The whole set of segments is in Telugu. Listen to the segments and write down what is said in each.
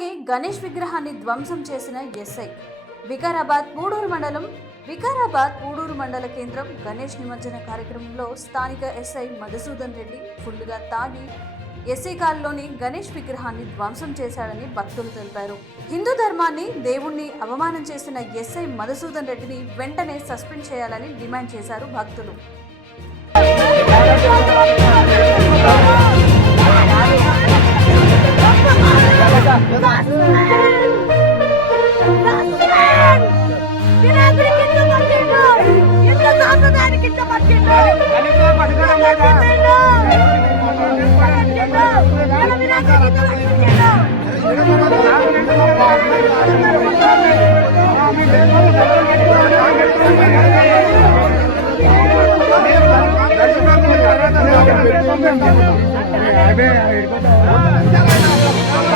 అలాగే గణేష్ విగ్రహాన్ని ధ్వంసం చేసిన ఎస్ఐ. వికారాబాద్ పూడూరు మండలం వికారాబాద్ పూడూరు మండల కేంద్రం గణేష్ నిమజ్జన కార్యక్రమంలో స్థానిక ఎస్ఐ మధుసూదన్ రెడ్డి ఫుల్లుగా తాగి ఎస్ఐ కాల్లోని గణేష్ విగ్రహాన్ని ధ్వంసం చేశాడని భక్తులు తెలిపారు. హిందూ ధర్మాన్ని దేవుణ్ణి అవమానం చేసిన ఎస్ఐ మధుసూదన్ రెడ్డిని వెంటనే సస్పెండ్ చేయాలని డిమాండ్ చేశారు భక్తులు.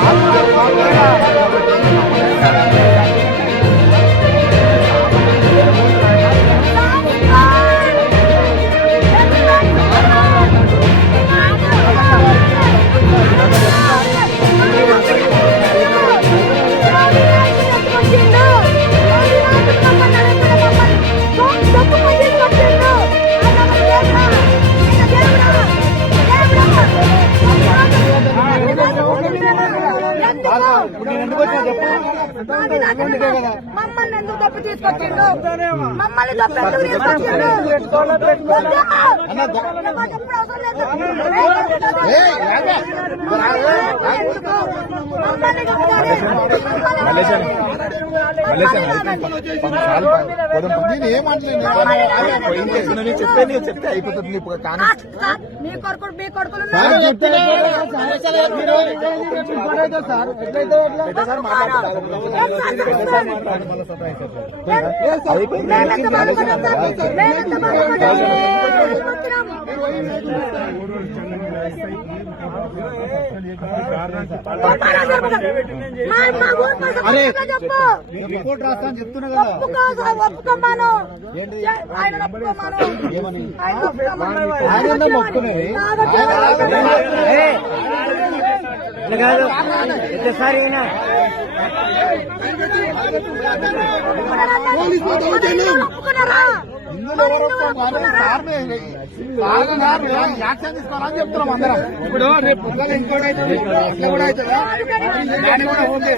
Hãy subscribe మమ్మల్ని ఎందుకు తప్పు తీసుకొచ్చిండు? మమ్మల్ని తప్పు ఎందుకు తీసుకొచ్చిండు? మాకు ఎప్పుడు అవసరం లేదు. ఎందుకు? మమ్మల్ని చెప్తారు. చెప్పే చెప్తే అయిపోతుంది నీ కానీ మీ కొడుకులు మీ కొడుకులు మేమెంత రిపోర్ట్ రాస్తాను చెప్తున్నా కదా. ఒప్పుకోమాను ఆయన ఒప్పుకోమాను ఆయన ఇందులో ఇప్పుడు రేపు పొద్దున్న ఇంకోటి అవుతుంది ఇట్లా కూడా అవుతుందా దాన్ని కూడా ఓకే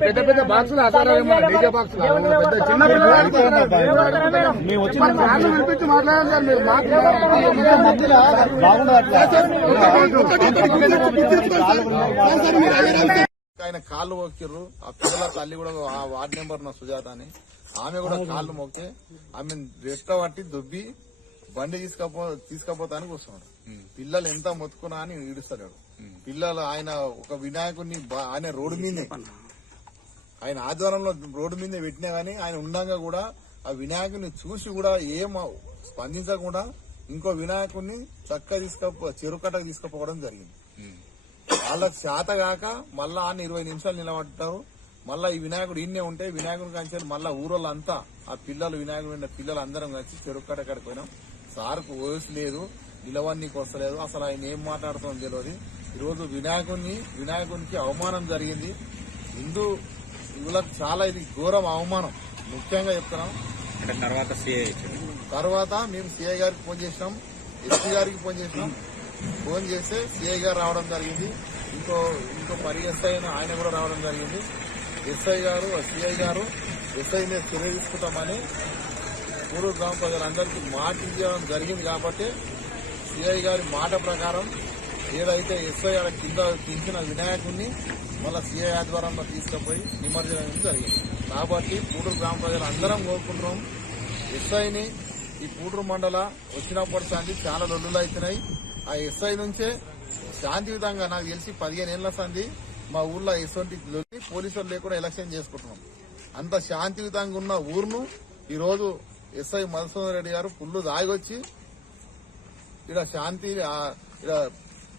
పెద్ద పెద్ద బాక్సులు ఆధారం డీజే బాక్సులు చిన్న మేము మాట్లాడాలి సార్ మీరు మాట్లాడాలి బాగుండదు ఆయన కాళ్ళు మొక్కిర్రు. ఆ పిల్లల తల్లి కూడా ఆ వార్డ్ నెంబర్ నా సుజాత అని. ఆమె కూడా కాళ్ళు మొక్కి ఆమె రెట్ట పట్టి దుబ్బి బండి తీసుకపో తీసుకపోతానికి వస్తున్నాడు. పిల్లలు ఎంత మొత్తుకున్నా అని ఈడుస్తాడు పిల్లలు ఆయన ఒక వినాయకుడిని బా- ఆయన రోడ్డు మీదే. ఆయన ఆధ్వర్యంలో రోడ్డు మీద పెట్టినా గానీ ఆయన ఉండంగా కూడా ఆ వినాయకుడిని చూసి కూడా ఏం స్పందించకుండా ఇంకో వినాయకుడిని చక్కగా తీసుకపో చెరుకట్టకు తీసుకుపోవడం జరిగింది. వాళ్ళకి చేత కాక మళ్ళా ఆయన ఇరవై నిమిషాలు నిలబడ్డారు. మళ్ళా ఈ వినాయకుడు ఇన్నే ఉంటే వినాయకుడి కంచెలు మళ్ళా ఊరోళ్ళంతా ఆ పిల్లలు వినాయకుడు ఉన్న పిల్లలు అందరం కలిసి చెరుకట్ట కాడికి పోయినాం. సార్కు వయసు లేదు నిలవన్నీకి వస్తలేదు అసలు ఆయన ఏం మాట్లాడుతుందో తెలియదు. ఈరోజు వినాయకుడిని వినాయకునికి అవమానం జరిగింది. హిందూ యువలకు చాలా ఇది ఘోరం అవమానం. ముఖ్యంగా చెప్తున్నాం. తర్వాత తర్వాత మేము సిఐ గారికి ఫోన్ చేసినాం ఎస్పీ గారికి ఫోన్ చేసినాం. ఫోన్ చేస్తే సిఐ గారు రావడం జరిగింది. ఇంకో ఇంకో పరి ఎస్ఐ ఆయన కూడా రావడం జరిగింది. ఎస్ఐ గారు సిఐ గారు ఎస్ఐ మీద చర్య తీసుకుంటామని పూర్వ గ్రామ ప్రజలందరికీ మాట ఇవ్వడం జరిగింది కాబట్టి సిఐ గారి మాట ప్రకారం ఏదైతే ఎస్ఐ గారి కింద దించిన వినాయకుడిని మళ్ళా సిఐ ఆధ్వర్యంలో తీసుకుపోయి నిమజ్జనం జరిగింది. కాబట్టి పూడూరు గ్రామ ప్రజలు అందరం కోరుకుంటున్నాం. ఎస్ఐని ఈ పూడూరు మండల వచ్చినప్పటి నుంచి చాలా లొల్లులు అవుతున్నాయి. ఆ ఎస్ఐ నుంచే శాంతియుతంగా నాకు తెలిసి పదిహేను ఏళ్ళ సంది మా ఊర్లో ఎటువంటి పోలీసులు లేకుండా ఎలక్షన్ చేసుకుంటున్నాం. అంత శాంతియుతంగా ఉన్న ఊరును ఈ రోజు ఎస్ఐ మధుసూదన్ రెడ్డి గారు పుల్లు దాగొచ్చి ఇక్కడ శాంతి ఇక్కడ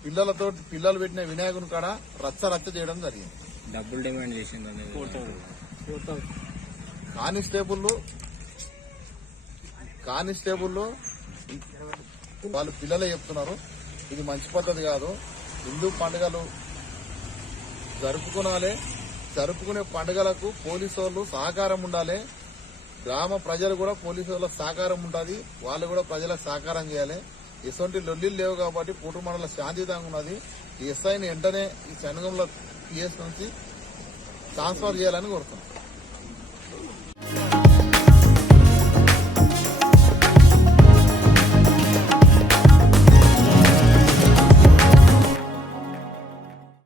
పిల్లలతో పిల్లలు పెట్టిన వినాయకుని కాడ రచ్చ రచ్చ చేయడం జరిగింది. డబ్బులు డిమాండ్ చేసింది కానిస్టేబుల్ కానిస్టేబుల్ వాళ్ళు పిల్లలే చెప్తున్నారు. ఇది మంచి పద్ధతి కాదు. హిందూ పండుగలు జరుపుకునాలే. జరుపుకునే పండుగలకు పోలీసు వాళ్ళు సహకారం ఉండాలి. గ్రామ ప్రజలు కూడా పోలీసు వాళ్ళకి సహకారం ఉంటుంది వాళ్ళు కూడా ప్రజలకు సహకారం చేయాలి. ఎటువంటి లొల్లిలు లేవు కాబట్టి కూటమి మండల శాంతియుతంగా ఉన్నది. ఈ ఎస్ఐని వెంటనే ఈ శనగంలో పిఎస్ నుంచి ట్రాన్స్ఫర్ చేయాలని కోరుతున్నాం.